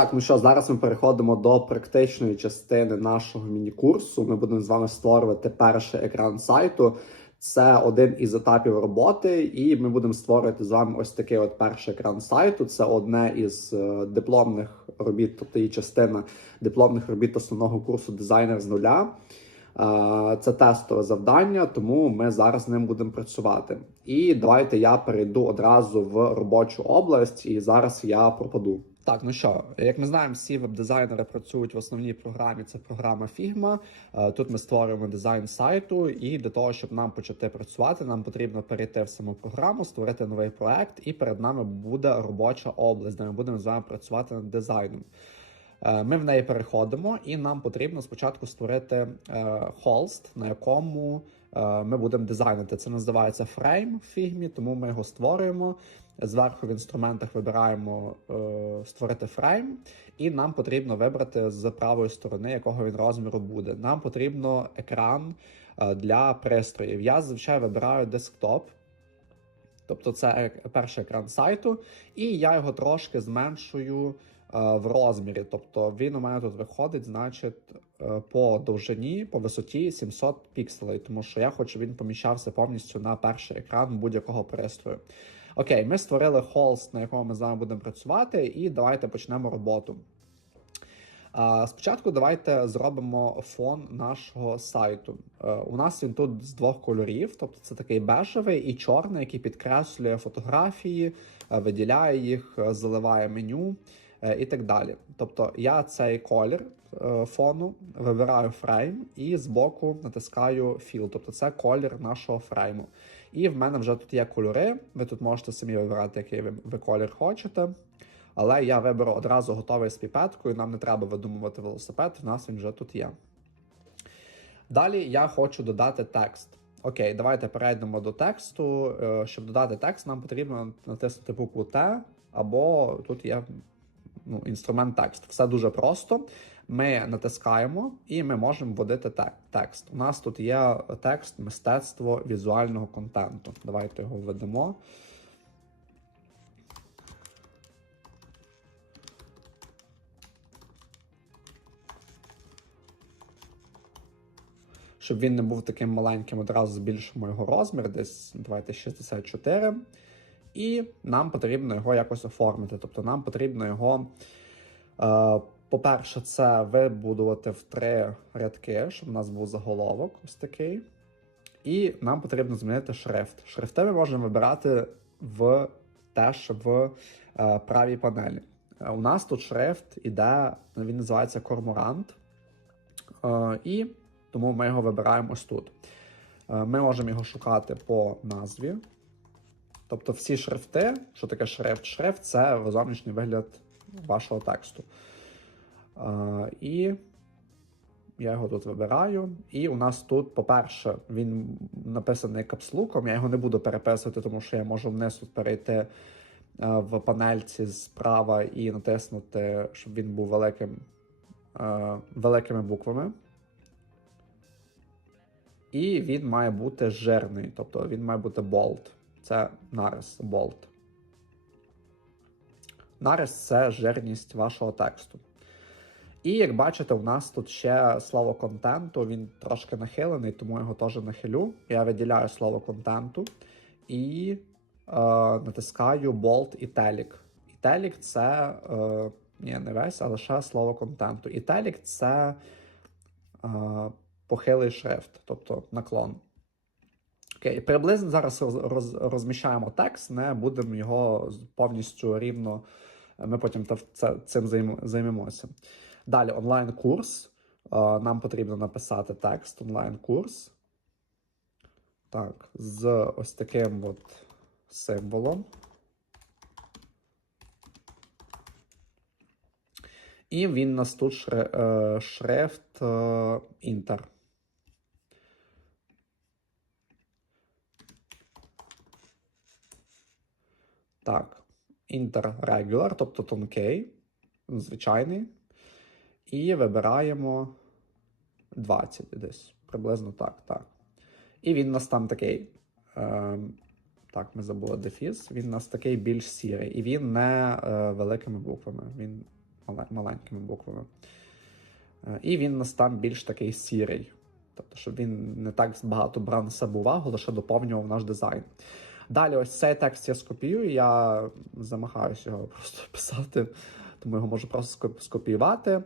Так, ну що, зараз ми переходимо до практичної частини нашого міні-курсу. Ми будемо з вами створювати перший екран сайту. Це один із етапів роботи, і ми будемо створювати з вами ось такий от перший екран сайту. Це одне із е, дипломних робіт, тобто і частина дипломних робіт основного курсу дизайнер з нуля. Е, Це тестове завдання, тому ми зараз ним будемо працювати. І давайте я перейду одразу в робочу область, і зараз я пропаду. Так, ну що, як ми знаємо, всі веб-дизайнери працюють в основній програмі. Це програма Figma. Е, Тут ми створюємо дизайн сайту, і для того, щоб нам почати працювати, нам потрібно перейти в саму програму, створити новий проект, і перед нами буде робоча область, де ми будемо з вами працювати над дизайном. Е, Ми в неї переходимо, і нам потрібно спочатку створити е, холст, на якому ми будемо дизайнити. Це називається фрейм в фігмі, тому ми його створюємо. Зверху в інструментах вибираємо е, створити фрейм, і нам потрібно вибрати з правої сторони, якого він розміру буде. Нам потрібно екран е, для пристроїв. Я зазвичай вибираю десктоп. Тобто це перший екран сайту, і я його трошки зменшую е, в розмірі. Тобто він у мене тут виходить, значить, е, по довжині, по висоті 700 пікселей, тому що я хочу, щоб він поміщався повністю на перший екран будь-якого пристрою. Окей, ми створили холст, на якому ми з вами будемо працювати, і давайте почнемо роботу. Спочатку давайте зробимо фон нашого сайту. Е, У нас він тут з двох кольорів, тобто це такий бежевий і чорний, який підкреслює фотографії, е, виділяє їх, е, заливає меню і так далі. Тобто я цей колір фону вибираю фрейм і збоку натискаю Fill, тобто це колір нашого фрейму. І в мене вже тут є кольори. Ви тут можете самі вибирати, який ви, ви колір хочете. Але я виберу одразу готовий з піпеткою, нам не треба видумувати велосипед, в нас він вже тут є. Далі я хочу додати текст. Окей, давайте перейдемо до тексту. Е, Щоб додати текст, нам потрібно натиснути букву Т, або тут є ну, інструмент текст. Все дуже просто. Ми натискаємо і ми можемо вводити текст. У нас тут є текст мистецтво візуального контенту. Давайте його введемо. Щоб він не був таким маленьким, одразу збільшимо його розмір, десь давайте 64. І нам потрібно його якось оформити. Тобто нам потрібно його, е, по-перше, це вибудувати в три рядки, щоб у нас був заголовок ось такий. І нам потрібно змінити шрифт. Шрифти ми можемо вибирати в, теж в е, правій панелі. Е, У нас тут шрифт іде, він називається Корморант. Е, і тому ми його вибираємо ось тут. Е, Ми можемо його шукати по назві. Тобто всі шрифти, що таке шрифт? Шрифт це зовнішній вигляд вашого тексту. І я його тут вибираю. І у нас тут, по-перше, він написаний капслуком. Я його не буду переписувати, тому що я можу вниз тут перейти е, в панельці справа і натиснути, щоб він був великим, е, великими буквами. І він має бути жирний, тобто він має бути bold. Це нарис bold. Нарис це жирність вашого тексту. І як бачите, у нас тут ще слово контенту, він трошки нахилений, тому його теж нахилю. Я виділяю слово контенту і е, натискаю Bold Italic. Italic це е, ні, не весь, а лише слово контенту. Italic це е, похилий шрифт, тобто наклон. Окей, приблизно зараз роз, роз, розміщаємо текст, не будемо його повністю рівно. Ми потім це, цим займемося. Далі онлайн-курс. Нам потрібно написати текст онлайн-курс. Так, з ось таким от символом. І він нас тут шри, е, шрифт е, Інтер. Так, Інтер Regular, тобто тонкий, звичайний. І вибираємо 20 десь. Приблизно так, так. І він нас там такий. Е, так, ми забули дефіс. Він нас такий більш сірий. І він не е, великими буквами. Він маленькими буквами. Е, І він нас там більш такий сірий. Тобто, щоб він не так багато брав на себе увагу, лише доповнював наш дизайн. Далі, ось цей текст я скопіюю, я замахаюся його просто писати, тому його можу просто скопіювати.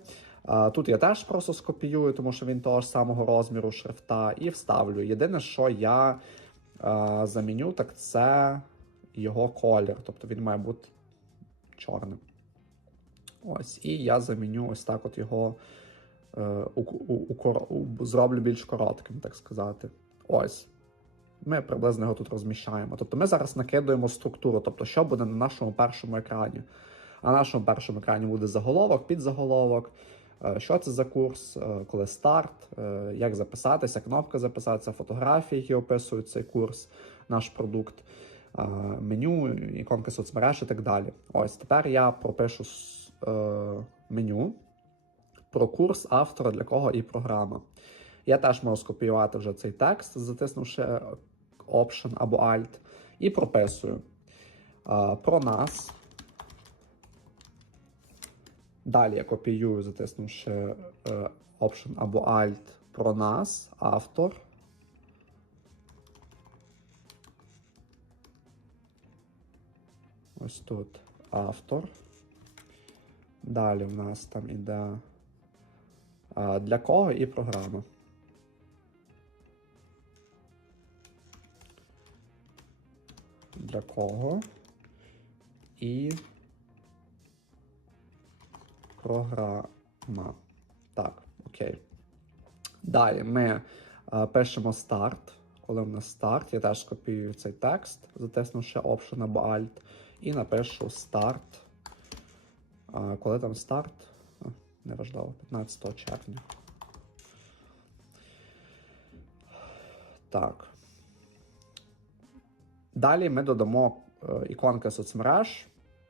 Тут я теж просто скопіюю, тому що він того ж самого розміру шрифта, і вставлю. Єдине, що я заміню, так це його колір. Тобто він має бути чорним. Ось, і я заміню ось так от його е, зроблю більш коротким, так сказати. Ось. Ми приблизно його тут розміщаємо. Тобто ми зараз накидуємо структуру, тобто, що буде на нашому першому екрані. А на нашому першому екрані буде заголовок, підзаголовок, що це за курс, е, коли старт, е, як записатися, кнопка записатися, фотографії, які описують цей курс, наш продукт, е, меню, іконки соцмереж і так далі. Ось тепер я пропишу е, меню про курс автора, для кого і програма. Я теж можу скопіювати вже цей текст, затиснувши Option або Alt, і прописую е, про нас. Далі я копіюю, затиснувши е, Option або Alt про нас, автор. Ось тут автор. Далі в нас там іде для кого і програма. Для кого і програма. Так, окей. Далі ми е, пишемо старт. Коли в нас старт, я теж скопіюю цей текст, затиснувши Option або Alt, і напишу старт. А, коли там старт? А, Неважливо, 15 червня. Так. Далі ми додамо е, іконки соцмереж,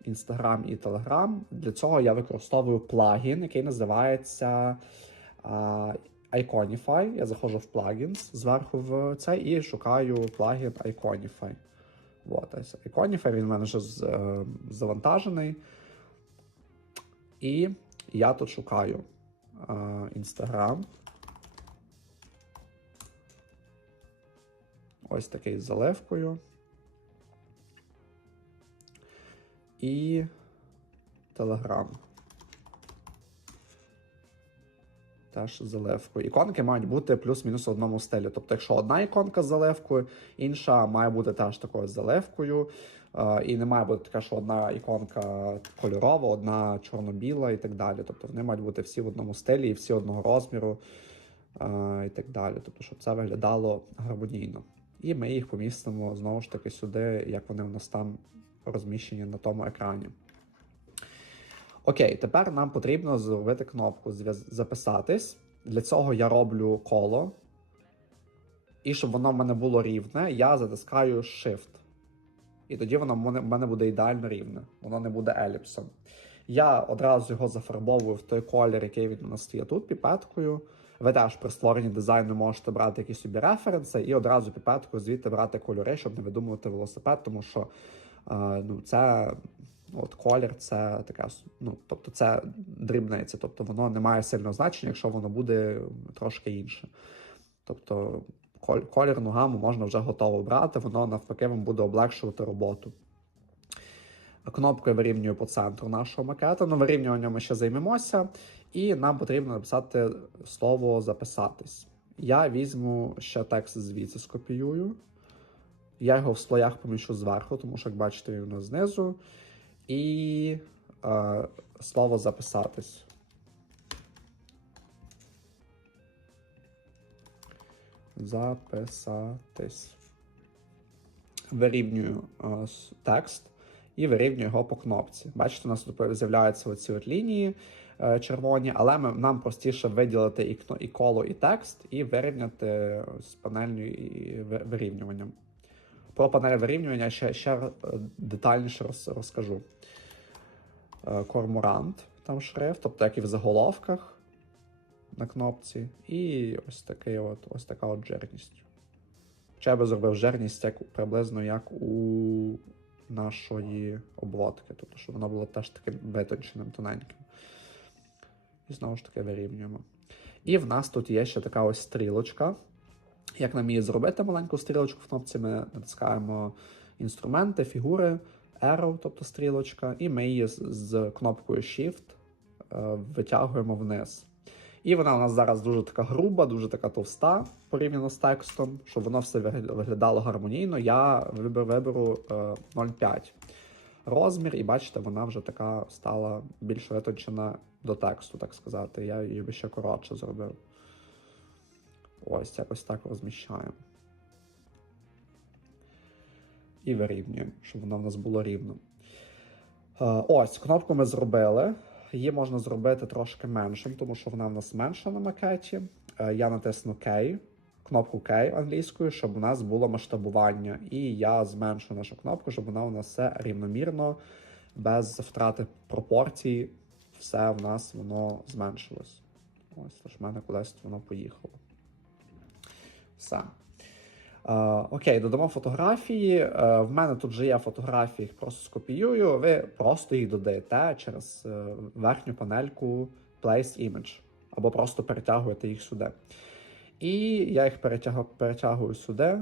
Instagram і Telegram. Для цього я використовую плагін, який називається Iconify. Я заходжу в Plugins зверху в цей і шукаю плагін Iconify. Вот, Iconify, він в мене вже е, завантажений. І я тут шукаю е, Instagram. Ось такий з заливкою. І Telegram. Теж з заливкою. Іконки мають бути плюс-мінус в одному стилі. Тобто, якщо одна іконка з заливкою, інша має бути теж такою з заливкою. І не має бути таке, що одна іконка кольорова, одна чорно-біла і так далі. Тобто вони мають бути всі в одному стилі і всі одного розміру і так далі. Тобто, щоб це виглядало гармонійно. І ми їх помістимо знову ж таки сюди, як вони в нас там розміщені на тому екрані. Окей, тепер нам потрібно зробити кнопку «Зв'яз- записатись. Для цього я роблю коло. І щоб воно в мене було рівне, я затискаю Shift. І тоді воно в мене, буде ідеально рівне, воно не буде еліпсом. Я одразу його зафарбовую в той колір, який він у нас є тут, піпеткою. Ви теж при створенні дизайну можете брати якісь собі референси і одразу піпеткою звідти брати кольори, щоб не видумувати велосипед, тому що ну, це от колір, це така, ну, тобто це дрібниця, тобто воно не має сильного значення, якщо воно буде трошки інше. Тобто колірну гаму можна вже готово брати, воно навпаки вам буде облегшувати роботу. Кнопкою вирівнюю по центру нашого макета. Ну, вирівнюванням ми ще займемося, і нам потрібно написати слово записатись. Я візьму ще текст звідси скопіюю. Я його в слоях поміщу зверху, тому що, як бачите, він у нас знизу. І е, слово записатись. Записатись. Вирівнюю е, текст і вирівнюю його по кнопці. Бачите, у нас тут з'являються оці от лінії е, червоні, але ми, нам простіше виділити і, і коло, і текст, і вирівняти з панельню і вирівнюванням. Про панель вирівнювання ще, ще е, детальніше роз, розкажу. Е, Кормурант, там шрифт, тобто як і в заголовках на кнопці, і ось такий от, ось така от жирність. Ще я би зробив жирність як, приблизно як у нашої обводки, тобто, щоб вона була теж таким витонченим, тоненьким. І знову ж таки вирівнюємо. І в нас тут є ще така ось стрілочка. Як нам її зробити маленьку стрілочку в кнопці, ми натискаємо інструменти, фігури, arrow, тобто стрілочка, і ми її з, кнопкою Shift е, витягуємо вниз. І вона у нас зараз дуже така груба, дуже така товста порівняно з текстом, щоб воно все виглядало гармонійно. Я виберу, виберу е, 0,5 розмір, і бачите, вона вже така стала більш витончена до тексту, так сказати. Я її ще коротше зробив. Ось, якось так розміщаємо. І вирівнюємо, щоб воно в нас було рівно. Е, Ось, кнопку ми зробили. Її можна зробити трошки меншим, тому що вона в нас менша на макеті. Е, Я натисну K, кнопку K англійською, щоб у нас було масштабування. І я зменшу нашу кнопку, щоб вона у нас все рівномірно, без втрати пропорцій, все в нас воно зменшилось. Ось, тож в мене кудись воно поїхало. Все. Е, окей, додамо фотографії. Е, в мене тут вже є фотографії, їх просто скопіюю. Ви просто їх додаєте через е, верхню панельку Place Image, або просто перетягуєте їх сюди. І я їх перетягу, перетягую сюди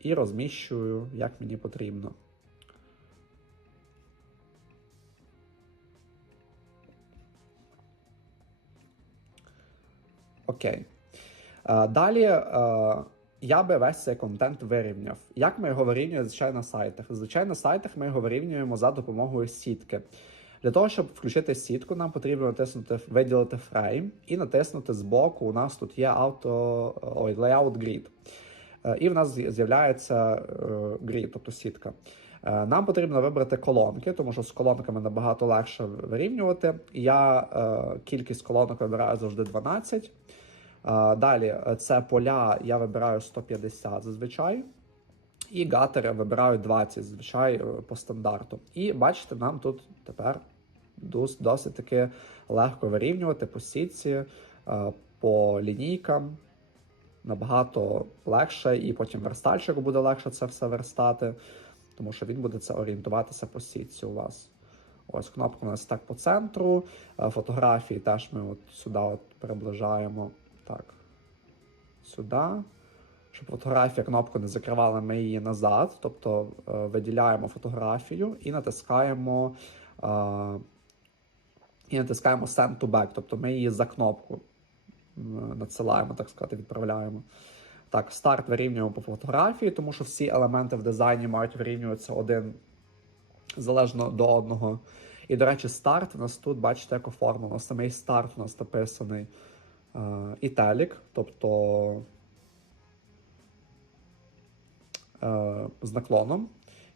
і розміщую, як мені потрібно. Окей. Е, Далі е, я би весь цей контент вирівняв. Як ми його вирівнюємо зазвичай на сайтах? Зазвичай на сайтах ми його вирівнюємо за допомогою сітки. Для того, щоб включити сітку, нам потрібно натиснути виділити фрейм і натиснути збоку. У нас тут є авто ой, layout grid. Е, І в нас з'являється grid, тобто сітка. Нам потрібно вибрати колонки, тому що з колонками набагато легше вирівнювати. Я кількість колонок вибираю завжди 12. Е, Далі е, це поля, я вибираю 150 зазвичай. І гатери вибираю 20, зазвичай е, по стандарту. І бачите, нам тут тепер досить таки легко вирівнювати по сітці, по лінійкам. Набагато легше, і потім верстальщику буде легше це все верстати, тому що він буде це орієнтуватися по сітці у вас. Ось кнопка у нас так по центру. Фотографії теж ми от сюди от приближаємо. Так. Сюди. Щоб фотографія кнопку не закривала, ми її назад. Тобто е, виділяємо фотографію і натискаємо. Е, і натискаємо Send to back, тобто ми її за кнопку надсилаємо, так сказати, відправляємо. Так, старт вирівнюємо по фотографії, тому що всі елементи в дизайні мають вирівнюватися один залежно до одного. І, до речі, старт у нас тут, бачите, як оформлено. Самий старт у нас написаний італік, тобто е, з наклоном.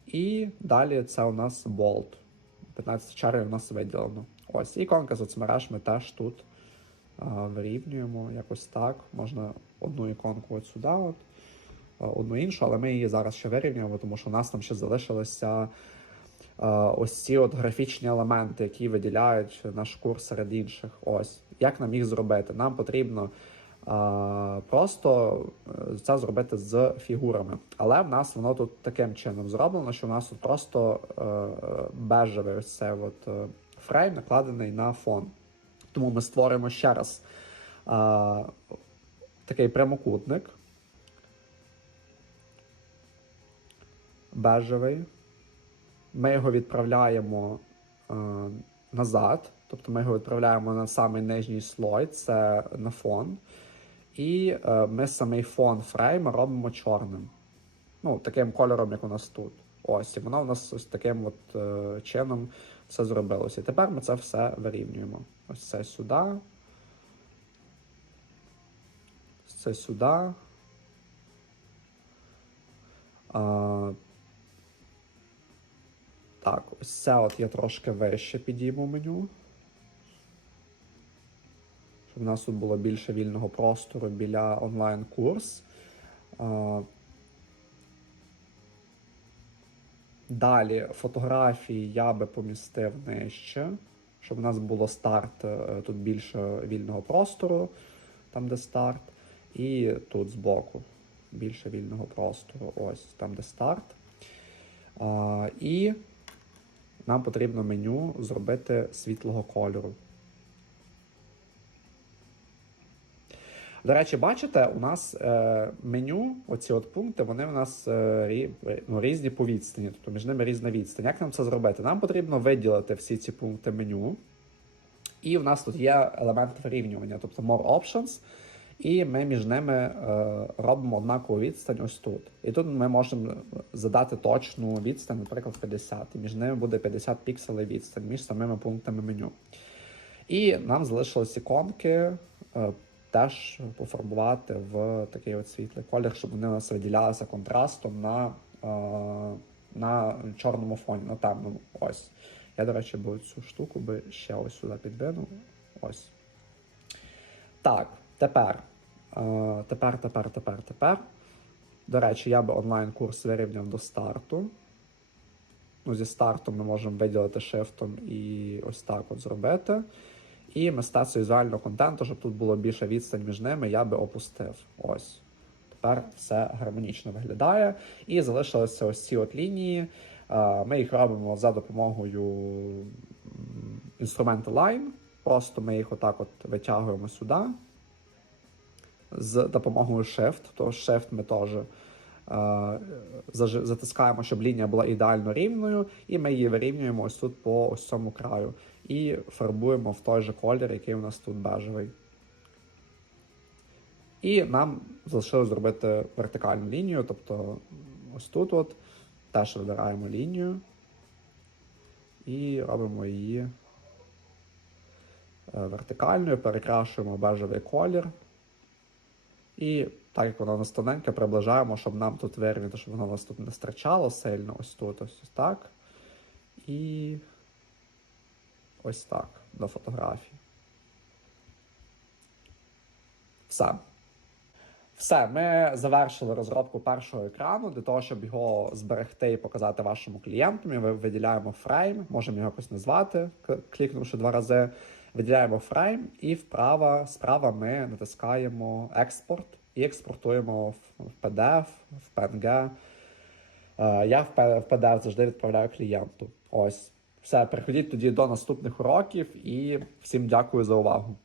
І далі це у нас болт. 15 чарів у нас виділено. Ось, іконка з соцмереж ми теж тут е, вирівнюємо якось так. Можна одну іконку от сюди, от, е, одну іншу, але ми її зараз ще вирівнюємо, тому що у нас там ще залишилося е, ось ці от графічні елементи, які виділяють наш курс серед інших. Ось. Як нам їх зробити? Нам потрібно е, просто е, це зробити з фігурами. Але в нас воно тут таким чином зроблено, що в нас тут просто е, бежевий ось цей от, е, фрейм накладений на фон. Тому ми створимо ще раз е, такий прямокутник. Бежевий. Ми його відправляємо е, назад, тобто ми його відправляємо на самий нижній слой, це на фон. І е, ми самий фон фрейма робимо чорним. Ну, таким кольором, як у нас тут. Ось, і воно у нас ось таким от е, чином все зробилося. І тепер ми це все вирівнюємо. Ось це сюди. Це сюди. Так, ось це от я трошки вище підійму меню. Щоб у нас тут було більше вільного простору біля онлайн-курс. Далі фотографії я би помістив нижче, щоб у нас було старт, е, тут більше вільного простору, там де старт, і тут збоку більше вільного простору. Ось там, де старт. А, і нам потрібно меню зробити світлого кольору. До речі, бачите, у нас е, меню, оці от пункти, вони в нас е, ну, різні по відстані, тобто між ними різна відстань. Як нам це зробити? Нам потрібно виділити всі ці пункти меню. І в нас тут є елемент вирівнювання, тобто more options. І ми між ними е, робимо однакову відстань ось тут. І тут ми можемо задати точну відстань, наприклад, 50. І між ними буде 50 пікселей відстань між самими пунктами меню. І нам залишилось іконки е, теж пофарбувати в такий от світлий колір, щоб вони у нас виділялися контрастом на, е, на чорному фоні, на темному. Ось. Я, до речі, би цю штуку би ще ось сюди підвинув. Ось. Так, тепер. Е, тепер, тепер, тепер, тепер. До речі, я би онлайн-курс вирівняв до старту. Ну, зі старту ми можемо виділити шифтом і ось так от зробити. І мистецтво візуального контенту, щоб тут було більше відстань між ними, я би опустив. Ось. Тепер все гармонічно виглядає. І залишилися ось ці от лінії. Е, Ми їх робимо за допомогою інструменту Line. Просто ми їх отак от витягуємо сюди. З допомогою Shift. То Shift ми теж е, затискаємо, щоб лінія була ідеально рівною, і ми її вирівнюємо ось тут по ось цьому краю. І фарбуємо в той же колір, який у нас тут бежевий. І нам залишилось зробити вертикальну лінію, тобто ось тут от теж вибираємо лінію і робимо її е, вертикальною, перекрашуємо бежевий колір. І так як воно у нас тоненьке, приближаємо, щоб нам тут вирівняти, щоб воно у нас тут не стирчало сильно. Ось тут, ось так. І ось так до фотографії. Все. Все, ми завершили розробку першого екрану для того, щоб його зберегти і показати вашому клієнту. Ми виділяємо фрейм, можемо його якось назвати, клікнувши два рази. Виділяємо фрейм, і вправо, справа ми натискаємо експорт і експортуємо в PDF, в PNG. Е, Я в PDF завжди відправляю клієнту. Ось. Все, переходіть тоді до наступних уроків і всім дякую за увагу.